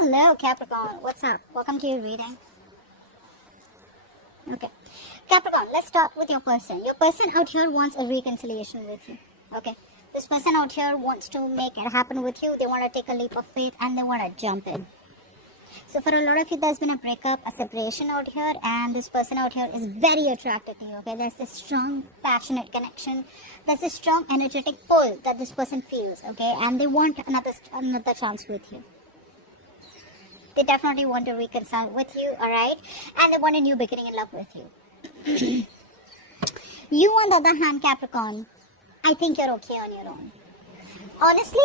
Hello Capricorn, what's up? Welcome to your reading. Okay, Capricorn, let's start with your person. Your person out here wants a reconciliation with you. Okay, this person out here wants to make it happen with you. They want to take a leap of faith and they want to jump in. So for a lot of you, there's been a breakup, a separation out here, and this person out here is very attracted to you. Okay, there's this strong, passionate connection. There's this strong, energetic pull that this person feels. Okay, and they want another chance with you. They definitely want to reconcile with you, alright? And they want a new beginning in love with you. You, on the other hand, Capricorn, I think you're okay on your own. Honestly,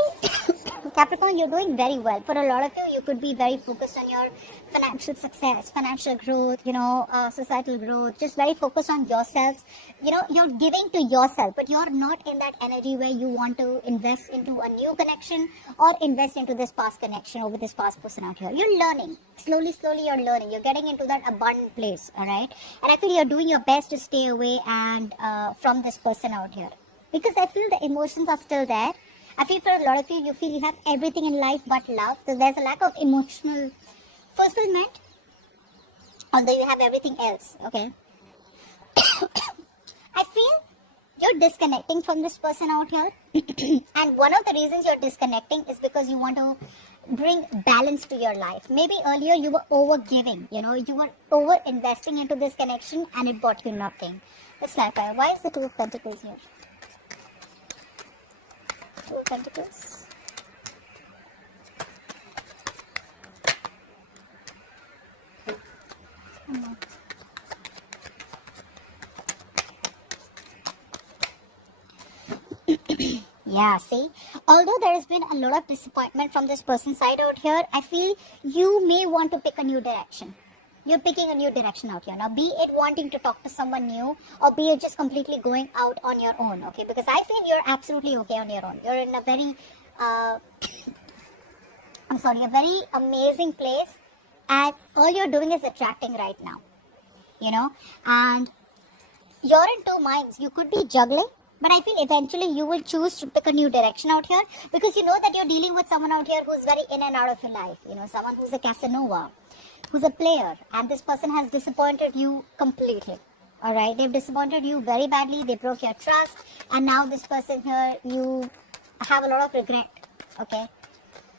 Capricorn, you're doing very well. For a lot of you, you could be very focused on your financial success, financial growth, societal growth, just very focused on yourselves. You're giving to yourself, but you're not in that energy where you want to invest into a new connection or invest into this past connection or with this past person out here. You're learning. Slowly, you're learning. You're getting into that abundant place, all right? And I feel you're doing your best to stay away and from this person out here. Because I feel the emotions are still there. I feel for a lot of you, you feel you have everything in life but love. So there's a lack of emotional fulfillment, although you have everything else, okay? I feel you're disconnecting from this person out here. And one of the reasons you're disconnecting is because you want to bring balance to your life. Maybe earlier you were over-giving, you were over-investing into this connection and it brought you nothing. It's like, why is the Two of Pentacles here? Two of Pentacles. Yeah, see, although there has been a lot of disappointment from this person's side out here, I feel you may want to pick a new direction. You're picking a new direction out here. Now, be it wanting to talk to someone new or be it just completely going out on your own, okay? Because I feel you're absolutely okay on your own. You're in a very, a very amazing place, and all you're doing is attracting right now, and you're in two minds. You could be juggling, but I feel eventually you will choose to pick a new direction out here because you know that you're dealing with someone out here who's very in and out of your life, someone who's a Casanova, who's a player, and this person has disappointed you completely. All right, they've disappointed you very badly. They broke your trust, and now this person here, you have a lot of regret. Okay,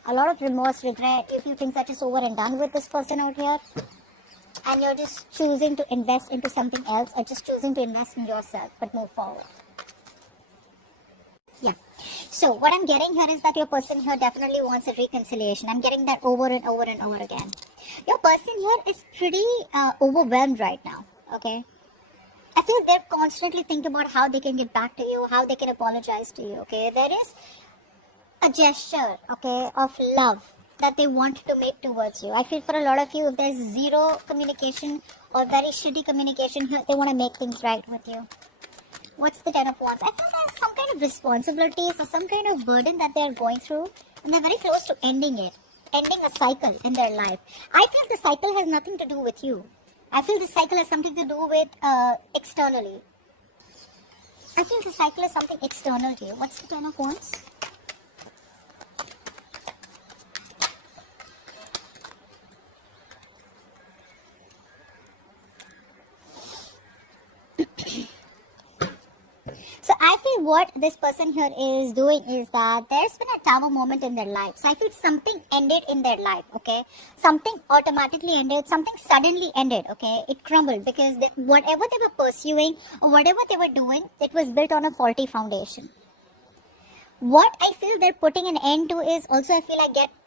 a lot of remorse, regret. You feel things are just over and done with this person out here, and you're just choosing to invest into something else, or just choosing to invest in yourself, but move forward. Yeah. So what I'm getting here is that your person here definitely wants a reconciliation. I'm getting that over and over and over again. Your person here is pretty overwhelmed right now, okay? I feel they're constantly thinking about how they can get back to you, how they can apologize to you, okay? There is a gesture, okay, of love that they want to make towards you. I feel for a lot of you, if there's zero communication or very shitty communication here, they want to make things right with you. What's the Ten of Wands? I feel there's some kind of responsibilities or some kind of burden that they're going through, and they're very close to ending it. Ending a cycle in their life. I feel the cycle has nothing to do with you. I feel the cycle has something to do with externally. I feel the cycle is something external to you. What's the Ten of Wands? So I feel what this person here is doing is that there's been a tower moment in their life. So I feel something ended in their life, okay? Something automatically ended, something suddenly ended, okay? It crumbled because whatever they were pursuing or whatever they were doing, it was built on a faulty foundation. What I feel they're putting an end to is also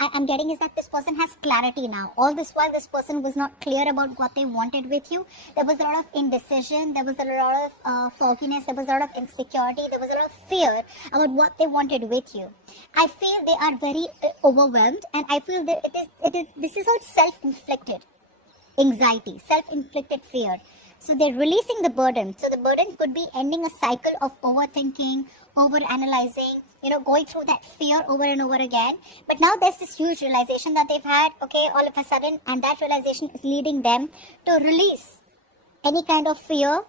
I'm getting is that this person has clarity now. All this while this person was not clear about what they wanted with you. There was a lot of indecision. There was a lot of fogginess. There was a lot of insecurity. There was a lot of fear about what they wanted with you. I feel they are very overwhelmed, and I feel that this is all self-inflicted anxiety, self-inflicted fear. So they're releasing the burden. So the burden could be ending a cycle of overthinking, overanalyzing, going through that fear over and over again. But now there's this huge realization that they've had, okay, all of a sudden, and that realization is leading them to release any kind of fear,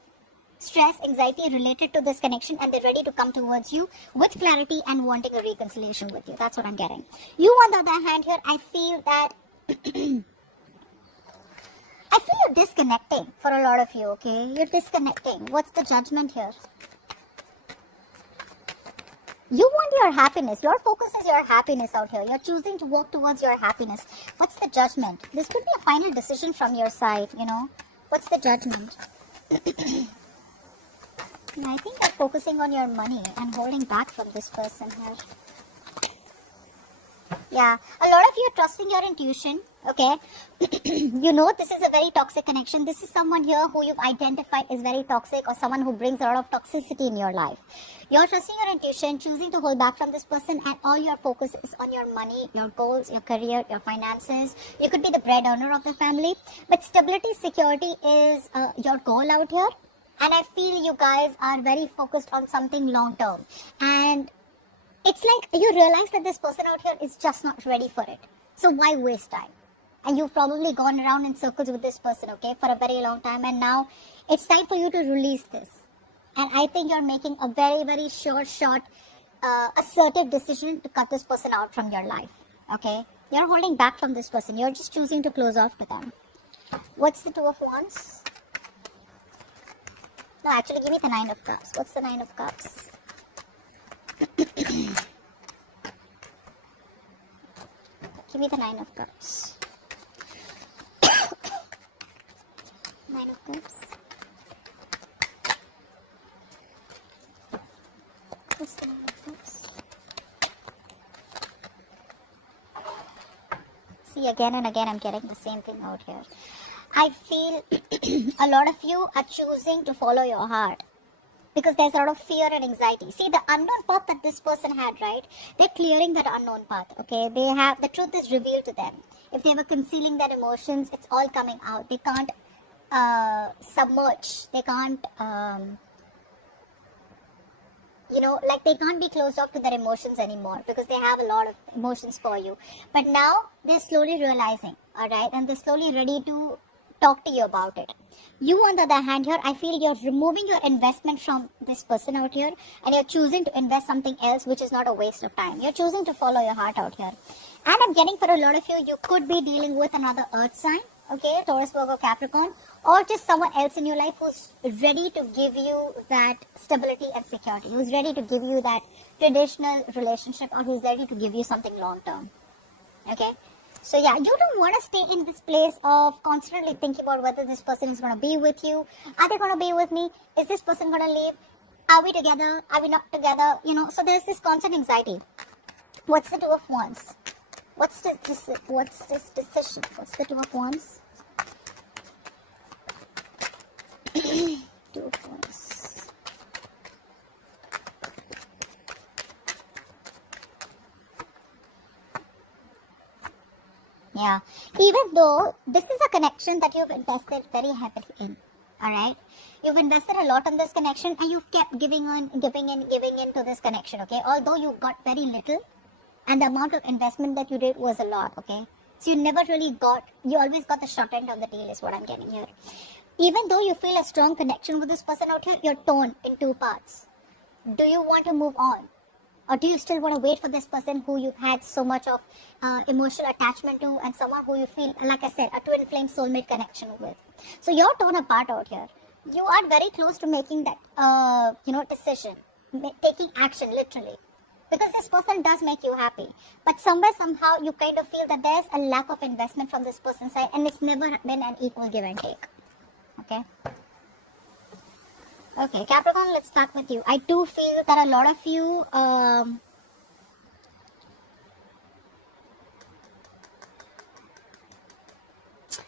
stress, anxiety related to this connection, and they're ready to come towards you with clarity and wanting a reconciliation with you. That's what I'm getting. You, on the other hand here, I feel that I feel you're disconnecting for a lot of you, okay? You're disconnecting. What's the judgment here? You want your happiness. Your focus is your happiness out here. You're choosing to work towards your happiness. What's the judgment? This could be a final decision from your side, you know. What's the judgment? I think you're focusing on your money and holding back from this person here. Yeah, a lot of you are trusting your intuition, okay? You know this is a very toxic connection. This is someone here who you've identified is very toxic, or someone who brings a lot of toxicity in your life. You're trusting your intuition, choosing to hold back from this person, and all your focus is on your money, your goals, your career, your finances. You could be the breadwinner of the family, but stability, security is your goal out here. And I feel you guys are very focused on something long term. And it's like you realize that this person out here is just not ready for it. So why waste time? And you've probably gone around in circles with this person, okay, for a very long time. And now it's time for you to release this. And I think you're making a very, very short, assertive decision to cut this person out from your life, okay? You're holding back from this person. You're just choosing to close off to them. What's the Two of Wands? No, actually, give me the Nine of Cups. What's the Nine of Cups? Give me the Nine of Cups. Nine of Cups. What's the Nine of Cups? See, again and again, I'm getting the same thing out here. I feel a lot of you are choosing to follow your heart, because there's a lot of fear and anxiety. See, the unknown path that this person had, right? They're clearing that unknown path, okay? They have, the truth is revealed to them. If they were concealing their emotions, it's all coming out. They can't submerge. They can't, they can't be closed off to their emotions anymore, because they have a lot of emotions for you. But now, they're slowly realizing, alright? And they're slowly ready to talk to you about it. You, on the other hand, here, I feel you're removing your investment from this person out here, and you're choosing to invest something else, which is not a waste of time. You're choosing to follow your heart out here. And I'm getting, for a lot of you, you could be dealing with another earth sign, okay, Taurus, Virgo, Capricorn, or just someone else in your life who's ready to give you that stability and security, who's ready to give you that traditional relationship, or who's ready to give you something long term, okay? So yeah, you don't want to stay in this place of constantly thinking about whether this person is going to be with you. Are they going to be with me? Is this person going to leave? Are we together? Are we not together? You know, so there's this constant anxiety. What's the Two of Wands? What's this decision? What's the Two of Wands? Two of Wands. Yeah, even though this is a connection that you've invested very heavily in, alright? You've invested a lot on this connection, and you've kept giving in to this connection, okay? Although you got very little, and the amount of investment that you did was a lot, okay? So you never really you always got the short end of the deal is what I'm getting here. Even though you feel a strong connection with this person out here, you're torn in two parts. Do you want to move on? Or do you still want to wait for this person who you've had so much of emotional attachment to, and someone who you feel, like I said, a twin flame soulmate connection with? So you're torn apart out here. You are very close to making that, decision, taking action, literally. Because this person does make you happy. But somewhere, somehow, you kind of feel that there's a lack of investment from this person's side, and it's never been an equal give and take. Okay? Okay, Capricorn, let's start with you. I do feel that a lot of you,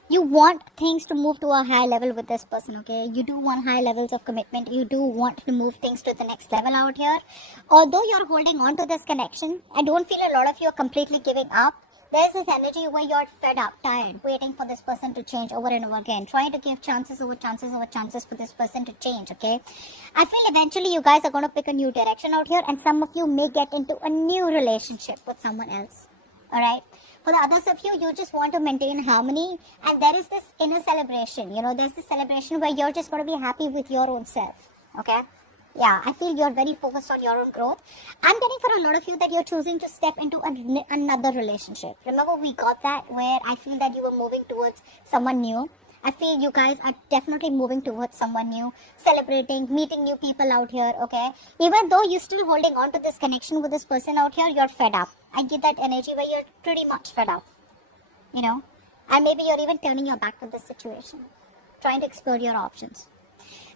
you want things to move to a high level with this person, okay? You do want high levels of commitment. You do want to move things to the next level out here. Although you're holding on to this connection, I don't feel a lot of you are completely giving up. There's this energy where you're fed up, tired, waiting for this person to change over and over again, trying to give chances over chances over chances for this person to change, okay? I feel eventually you guys are going to pick a new direction out here, and some of you may get into a new relationship with someone else, alright? For the others of you, you just want to maintain harmony, and there is this inner celebration, there's this celebration where you're just going to be happy with your own self, okay? Yeah, I feel you're very focused on your own growth. I'm getting for a lot of you that you're choosing to step into another relationship. Remember, we got that where I feel that you were moving towards someone new. I feel you guys are definitely moving towards someone new, celebrating, meeting new people out here, okay? Even though you're still holding on to this connection with this person out here, you're fed up. I get that energy where you're pretty much fed up, you know? And maybe you're even turning your back to this situation, trying to explore your options.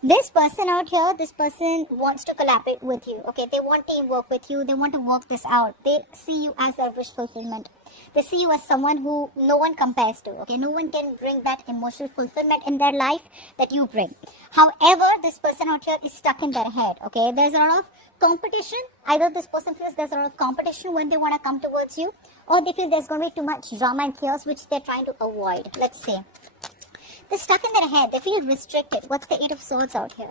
This person out here, this person wants to collaborate with you, okay? They want teamwork with you. They want to work this out. They see you as their wish fulfillment. They see you as someone who no one compares to, okay? No one can bring that emotional fulfillment in their life that you bring. However, this person out here is stuck in their head, okay? There's a lot of competition. Either this person feels there's a lot of competition when they want to come towards you, or they feel there's going to be too much drama and chaos, which they're trying to avoid. Let's say they're stuck in their head. They feel restricted. What's the Eight of Swords out here?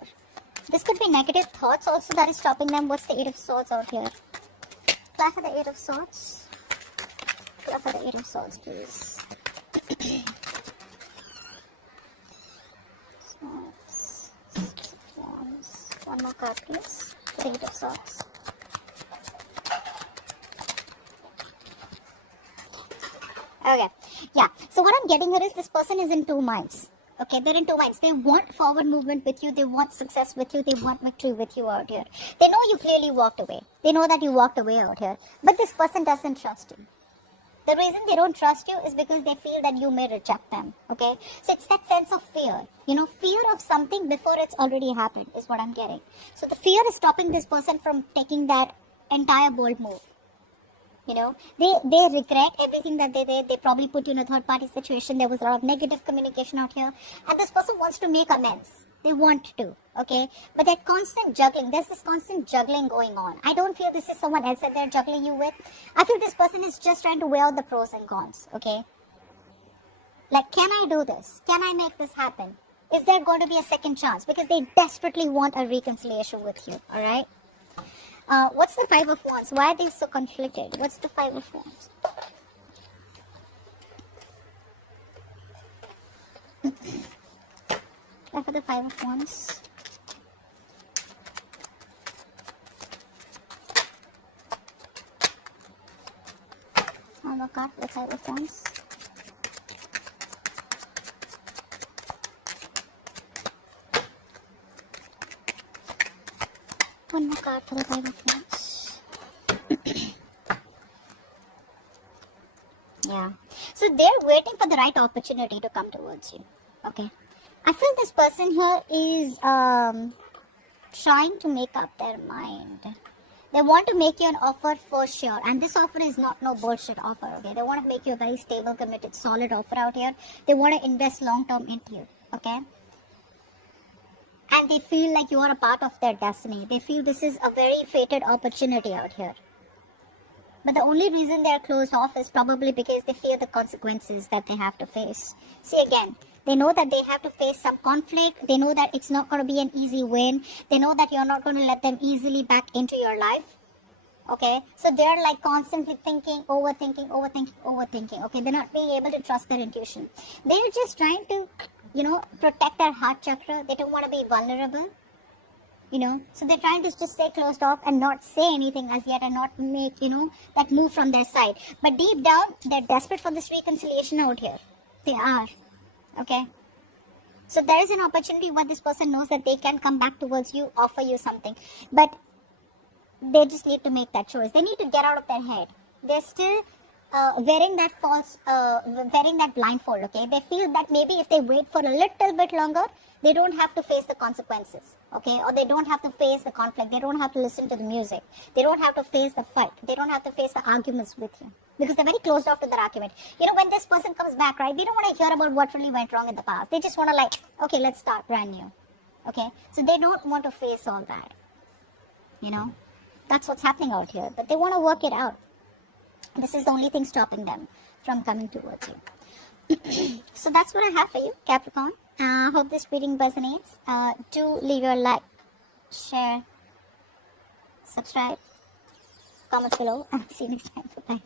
This could be negative thoughts also that is stopping them. What's the Eight of Swords out here? Back for the Eight of Swords. Back for the Eight of Swords, please. Swords. One more card, please. The Eight of Swords. Okay, yeah. So what I'm getting here is this person is in two minds. Okay, they're in two minds. They want forward movement with you. They want success with you. They want victory with you out here. They know you clearly walked away. They know that you walked away out here. But this person doesn't trust you. The reason they don't trust you is because they feel that you may reject them. Okay, so it's that sense of fear. You know, fear of something before it's already happened is what I'm getting. So the fear is stopping this person from taking that entire bold move. You know, they regret everything that they did. They probably put you in a third party situation. There was a lot of negative communication out here. And this person wants to make amends. They want to, okay? But that constant juggling, there's this constant juggling going on. I don't feel this is someone else that they're juggling you with. I feel this person is just trying to weigh out the pros and cons, okay? Like, can I do this? Can I make this happen? Is there going to be a second chance? Because they desperately want a reconciliation with you, all right? What's the Five of Wands? Why are they so conflicted? What's the Five of Wands? For the Five of Wands. One more card for the Five of Wands. One more card for the Five of Wands. Yeah. So they're waiting for the right opportunity to come towards you. Okay. I feel this person here is trying to make up their mind. They want to make you an offer for sure. And this offer is not no bullshit offer, okay? They want to make you a very stable, committed, solid offer out here. They want to invest long term into you, okay? And they feel like you are a part of their destiny. They feel this is a very fated opportunity out here. But the only reason they are closed off is probably because they fear the consequences that they have to face. See, again, they know that they have to face some conflict. They know that it's not going to be an easy win. They know that you're not going to let them easily back into your life. Okay, so they're like constantly thinking, overthinking. Okay, they're not being able to trust their intuition. They're just trying to, you know, protect their heart chakra. They don't want to be vulnerable. You know, so they're trying to just stay closed off and not say anything as yet and not make, you know, that move from their side. But deep down, they're desperate for this reconciliation out here. They are. Okay. So there is an opportunity where this person knows that they can come back towards you, offer you something. But they just need to make that choice. They need to get out of their head. They're still wearing that blindfold, okay? They feel that maybe if they wait for a little bit longer, they don't have to face the consequences, okay? Or they don't have to face the conflict. They don't have to listen to the music. They don't have to face the fight. They don't have to face the arguments with you. Because they're very closed off to their argument. You know, when this person comes back, right, they don't want to hear about what really went wrong in the past. They just want to like, okay, let's start brand new, okay? So they don't want to face all that, you know? That's what's happening out here. But they want to work it out. This is the only thing stopping them from coming towards you. So that's what I have for you, Capricorn. Hope this reading resonates. Do leave your like, share, subscribe, comment below, and see you next time. Bye.